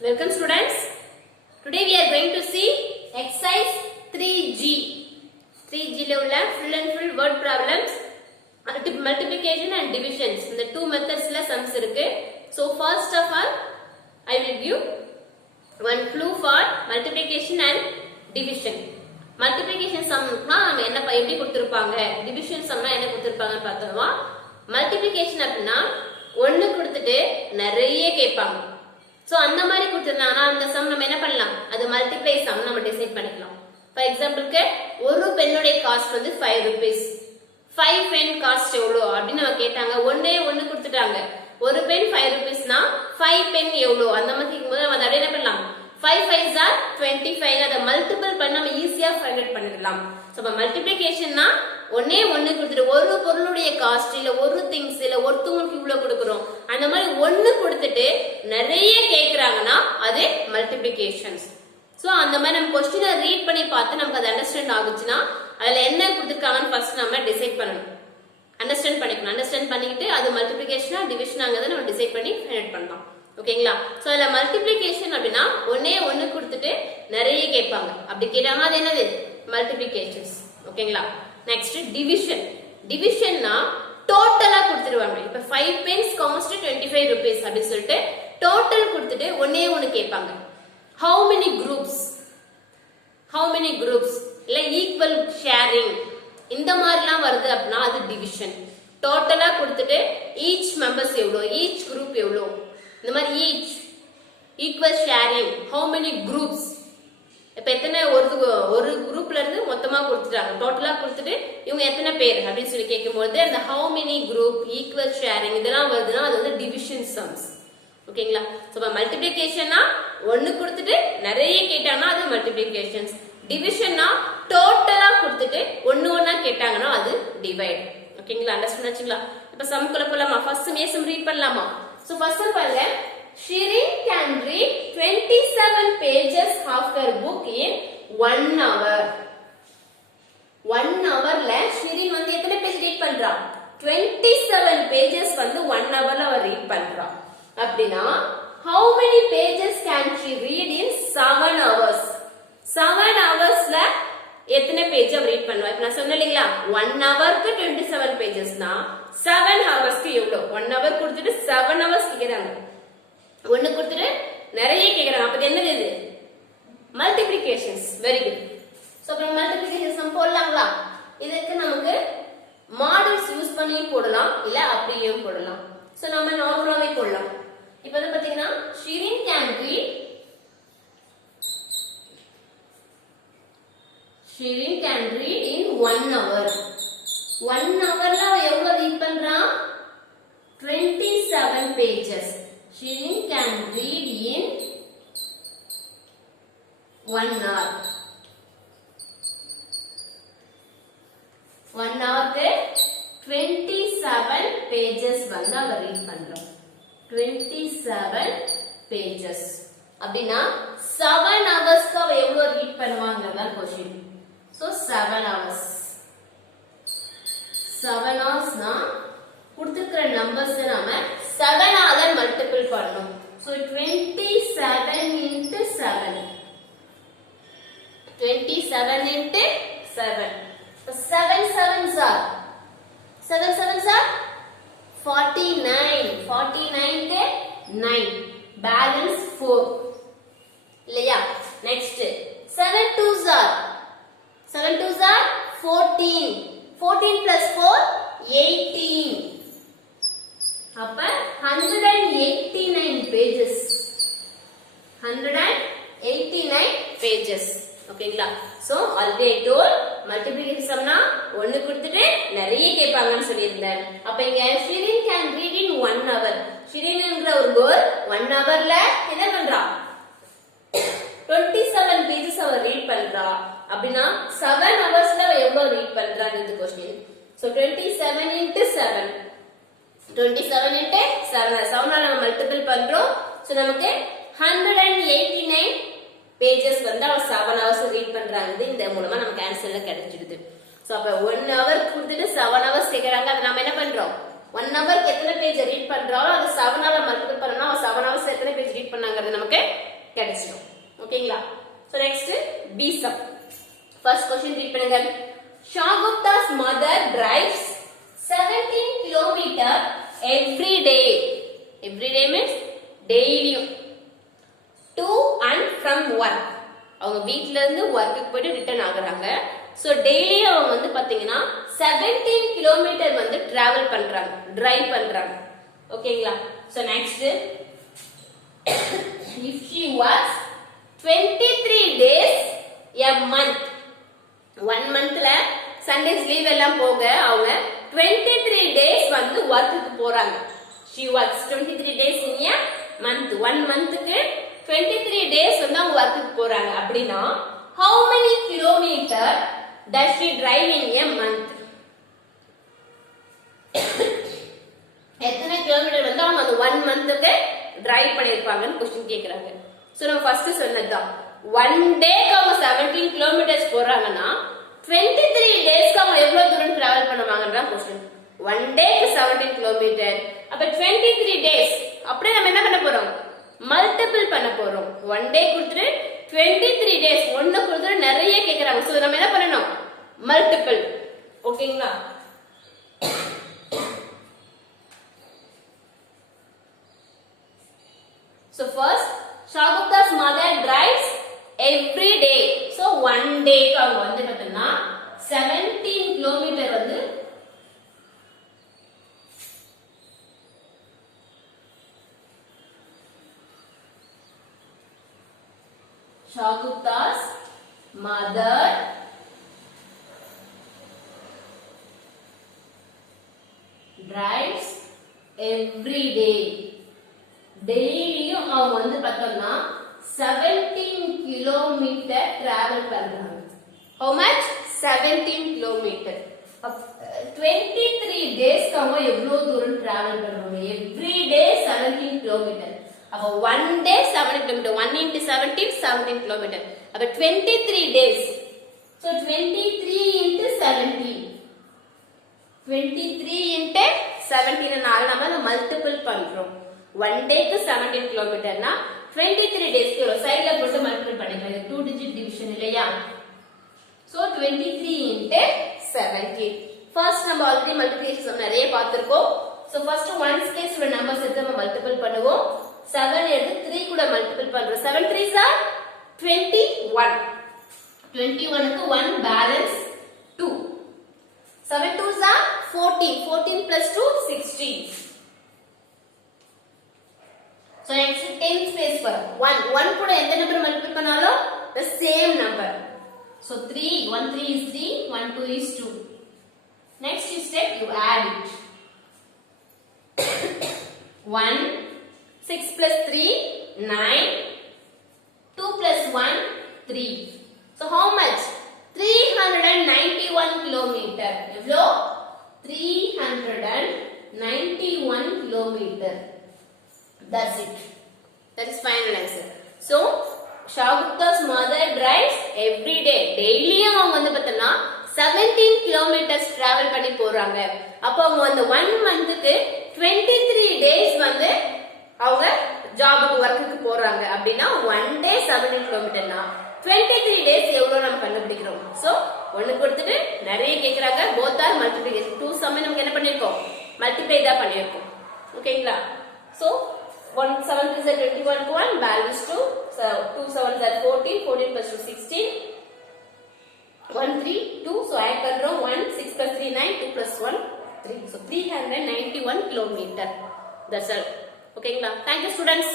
Welcome students. Today we are going to see exercise 3G. 3G ல உள்ள full and full word problems, multiplication and divisions. இந்த two methods ல sums இருக்கு. So first of all, I will give one clue for multiplication and division. Multiplication sumனா நம்ம என்ன எப்படி கொடுத்திருப்பாங்க, division sumனா என்ன கொடுத்திருப்பாங்கன்னு பார்த்தோமா. Multiplication அப்படினா ஒன்னு கொடுத்துட்டு நிறைய கேட்பாங்க. சோ அந்த மாதிரி கொடுத்திருந்தாங்கன்னா அந்த சம் நம்ம என்ன பண்ணலாம், அது மல்டிப்ளை சம் நம்ம டிசைட் பண்ணிக்கலாம். ஃபார் எக்ஸாம்பிளுக்கு ஒரு பென்னோட காஸ்ட் வந்து 5 rupees. 5 பென் காஸ்ட் எவ்வளவு அப்படின்னு நம்ம கேட்டாங்க. ஒண்ணே ஒன்னு கொடுத்துட்டாங்க. ஒரு பென் 5 rupeesனா 5 பென் எவ்வளவு அந்த மாதிரி கேக்கும்போது நம்ம அதை என்ன பண்ணலாம், 5 5s are 25. அதை மல்டிபிள் பண்ணி நம்ம ஈஸியா ஃபைண்ட் அவுட் பண்ணிடலாம். சோ அப்ப மல்டிப்ளிகேஷன்னா ஒண்ணே ஒன்னு கொடுத்துட்டு ஒரு பொருளுடைய காஸ்ட் இல்ல ஒரு திங்ஸ் இல்ல ஒருத்தவங்களுக்கு இவ்வளவு கொடுக்கறோம் அந்த மாதிரி ஒன்னு கொடுத்துட்டு நிறைய கேக்குறாங்கன்னா அது மல்டிப்ளிகேஷன்ஸ். சோ அந்த மாதிரி நம்ம क्वेश्चனை ரீட் பண்ணி பார்த்து நமக்கு அது அண்டர்ஸ்டாண்ட் ஆகுச்சுன்னா அதுல என்ன கொடுத்திருக்காங்கன்னு ஃபர்ஸ்ட் நம்ம டிசைட் பண்ணணும், அண்டர்ஸ்டாண்ட் பண்ணிக்கணும். அண்டர்ஸ்டாண்ட் பண்ணிக்கிட்டு அது மல்டிப்ளிகேஷனா டிவிஷனாங்கறத நம்ம டிசைட் பண்ணி ஃபைண்ட் அவுட் பண்ணலாம். ஓகேங்களா? சோ அதுல மல்டிப்ளிகேஷன் அப்படினா ஒண்ணே ஒன்னு கொடுத்துட்டு நிறைய கேட்பாங்க. அப்படி கேட்டாங்கன்னா அது என்னது, மல்டிப்ளிகேஷன்ஸ். ஓகேங்களா? Next division. டிவிஷன்னா டோட்டலா கொடுத்துருவாங்க. இப்ப 5 pence cost 25 rupees அப்படி சொல்லிட்டு டோட்டல் கொடுத்துட்டு ஒண்ணே ஒன்னு கேட்பாங்க. how many groups இல்ல ஈக்குவல் ஷேரிங் இந்த மாதிரிலாம் வருது அப்படின்னா அது டிவிஷன். டோட்டலா கொடுத்துட்டு ஈச் மெம்பர்ஸ் எவ்வளவு, ஈச் குரூப் எவ்வளவு, இந்த மாதிரி each equal sharing how many groups. இப்ப எத்தனை ஒரு குரூப்ல இருந்து மொத்தமா கொடுத்துட்டாங்க, டோட்டலா கொடுத்துட்டு இவங்க எத்தனை பேர் அப்படின்னு சொல்லி கேட்கும்போது அந்த how many group, equal sharing இதெல்லாம் வருதுன்னா அது வந்து டிவிஷன் சம்ஸ். ஓகேங்களா? சோ மல்டிப்ளிகேஷன்னா ஒன்னு கொடுத்துட்டு நிறைய கேட்டாங்கன்னா அது மல்டிப்ளிகேஷன்ஸ். டிவிஷன்னா டோட்டலா கொடுத்துட்டு ஒன்னு ஒன்னா கேட்டாங்கன்னா அது டிவைட். ஓகேங்களா? அண்டர்ஸ்டாண்ட் ஆச்சுங்களா? இப்ப சம்க்குள்ள போலாமா? ஃபர்ஸ்ட் சம் ரீட் பண்ணலாமா? சோ ஃபர்ஸ்ட் பாருங்க, Shirin can read 27 pages of her book in 1 hour. 1 hourல Shirin வந்து எத்தனை பேஜ் ரீட் பண்றா? 27 pages வந்து 1 hourல அவ ரீட் பண்றா. அப்படினா how many pages can she read in 7 hours? 7 hoursல எத்தனை பேஜ் அவ ரீட் பண்ணுவா? இப்ப நான் சொன்னேன் இல்லீங்களா, 1 hourக்கு 27 pagesனா 7 hoursக்கு எவ்வளவு? 1 hour கொடுத்துட்டு 7 hours கேக்குறாங்க, ஒன்னு கொடுத்துட்டு நிறைய கேக்குறாங்க. அப்ப என்னது இது? மல்டிப்ளிகேஷன்ஸ். Very good. சோ அப்ப மல்டிப்ளிகேஷன் சம் போடலாங்களா? இதுக்கு நமக்கு மாடல்ஸ் யூஸ் பண்ணி போடலாம், இல்ல அப்படியே போடலாம். சோ நம்ம நார்மலாவே போடலாம். இப்போ வந்து பாத்தீங்கன்னா Shirin can read in 1 hour. 1 hourல அவ எவ்வளவு ரீட் பண்றா? 27 pages. Shirin can read in 1 hour. 1 hourக்கு 27 pages வந்து அவ ரீட் பண்றா. 27 pages. அப்படினா 7 hoursக்கு அவ எவ்வளவு ரீட் பண்ணுவாங்கறத क्वेश्चन. So 7 hours. 7 hoursனா கொடுத்திருக்கிற நம்பர்ஸ் நாம 7 ஆல மல்டிபிள் பண்ணனும். So 27 into 7. 27 into 7. So 7 sevens are 49. 49 க்கு 9. Balance 4. இல்லையா? Next 7 twos are 14. 14 plus 4 18. அப்ப 189 pages. 189 pages. ஓகேங்களா? So already I told multiplication சம்னா ஒன்னு கொடுத்துட்டு நிறைய கேட்பாங்கன்னு சொல்லியிருந்தேன். அப்ப இங்க Shirin can read in 1 hour. Shirinங்கற ஒரு கேர்ள் 1 hourல என்ன பண்றா? 27 pages அவ ரீட் பண்றா. அப்படினா 7 hoursல அவ எவ்வளவு read பண்றாங்கிறது question. So 27 into 7. 27 into 7. 7 ஆல நம்ம மல்டிபிள் பண்றோம். சோ நமக்கு 189 pages வந்து அவ 7 hours ரீட் பண்றாங்க. இந்த மூலமா நமக்கு ஆன்சர்ல கிடைச்சிடுது. சோ அப்ப 1 hour கொடுத்துட்டு 7 hours கேக்குறாங்க. அத நாம என்ன பண்றோம்? 1 hour எத்தனை பேஜ் ரீட் பண்றாளோ அது 7 ஆல மல்டிபிள் பண்ணனும். அவ 7 hours எத்தனை பேஜ் ரீட் பண்ணாங்கறது நமக்கு கிடைச்சிடும். ஓகேங்களா? So next B sum. First question read பண்ணுங்க. Shagupta's mother drives 17 km every day. Every day means daily. To and from work. அவங்க வீட்ல இருந்து ஒர்க்குக்கு போயிட்டு ரிட்டர்ன் ஆகுறாங்க. சோ டெய்லி அவங்க வந்து பாத்தீங்கன்னா 17 கிலோமீட்டர் வந்து டிராவல் பண்றாங்க, டிரைவ் பண்றாங்க. ஓகேங்களா? So next if she works 23 days a month, 1 monthல சண்டேஸ் லீவ் எல்லாம் போக அவங்க 23 days வந்து ஒர்க்குக்கு போறாங்க. she works 23 days in a month. 1 monthக்கு 23 days வந்து அவங்க ஒர்க்குக்கு போறாங்க. அப்படின்னா how many kilometer does she drive in a month? எத்தனை கிலோமீட்டர் வந்து அவங்க அந்த 1 monthக்கு டிரைவ் பண்ணிருப்பாங்கன்னு क्वेश्चन கேக்குறாங்க. சோ நம்ம ஃபர்ஸ்ட் சொன்னதுதான் 1 டேக்கு அவங்க 17 கிலோமீட்டர்ஸ் போறாங்கன்னா 23 டேஸ்க்கு அவங்க எவ்வளவு தூரம் டிராவல் பண்ணுவாங்கன்ற क्वेश्चन. 1 டேக்கு 17 கிலோமீட்டர், அப்ப 23 டேஸ். அப்படியே நம்ம என்ன பண்ண போறோம்? மல்டிபிள் பண்ண போறோம். 1 டே கொடுத்துட்டு 23 டேஸ் ஒண்ணு கொடுத்துட்டு நிறைய கேக்குறாங்க. சோ நம்ம என்ன பண்ணணும்? மல்டிபிள். ஓகேங்களா? So first, Shagupta's mother drives every day. So 1 day க்கு அவங்க வந்து பார்த்தீங்கன்னா 17 கிலோமீட்டர் வந்து Shagupta's mother drives every day. டெய்லியும் அவங்க வந்து பார்த்தோம்னா 17 கிலோமீட்டர் டிராவல் பண்றாங்க. How much? 17 கிலோமீட்டர். 23 டேஸ்க்கு அவங்க எவ்வளவு தூரம் டிராவல் பண்றாங்க? Every day 17 kilometre. அப்ப 1 டே 17 கிலோமீட்டர். 1 into 17 17 kilometre. அப்ப 23 டேஸ். So 23 into 17. 23 into 17 நாலு நம்ம மல்டிபிள் பண்றோம். 1 டேக்கு 17 கிலோமீட்டர்னா 23 டேஸ்க்கு எவ்வளவு? சைடுல போட்டு மல்டிபிள் பண்ணிக்கலாம். இது 2 டிஜிட் டிவிஷன் இல்லையா? So 23 into 17. ஃபர்ஸ்ட் நம்ம ஆல்ரெடி மல்டிப்ளிகேஷன் நிறைய பார்த்திருக்கோம். சோ ஃபர்ஸ்ட் ஒன்ஸ் கேஸ் உள்ள நம்பர்ஸ் எடுத்து நம்ம மல்டிபிள் பண்ணுவோம். 7 எடுத்து 3 கூட மல்டிபிள் பண்றோம். 7 3s are 21. 21க்கு 1 balance 2. 7 2s are 14. 14 plus 2 16. So next 10 space for 1 கூட எந்த நம்பர் மல்டிபிள் பண்ணாலும் the same number. So 3 1 3 is 3, 1 2 is 2. Next you step you add it. 1 6 plus 3 9, 2 plus 1 3. So how much? 391 kilometer. எவ்வளோ? 391 kilometer. That's it. That is final answer. So Shagupta's mother drives every day. Daily அவங்க வந்து பார்த்தோம்னா 17 kilometers travel பண்ணி போறாங்க. அப்போ அவங்க அந்த 1 monthக்கு 23 days வந்து அவங்க ஜாபுக்கு ஒர்க்குக்கு போறாங்க. அப்படின்னா 1 day 17 கிலோமீட்டர்னா 23 days எவ்வளவு நம்ம கண்டுபிடிக்கிறோம். சோ ஒன்னு கொடுத்துட்டு நிறைய கேக்குறாங்க. both are multiplication. 2 sum நமக்கு என்ன பண்ணிருக்கோம்? மல்டிப்ளை தான் பண்ணிருக்கோம். ஓகேங்களா? So 1 7 is 21 to 1 balance 2. So 2 7s are 14. 14 plus 2 16. 1 3 2. So add பண்றோம். 1 6 plus 3 9. 2 plus 1 3. So 391 kilometer. That's all. ஓகேங்களா? Thank you students.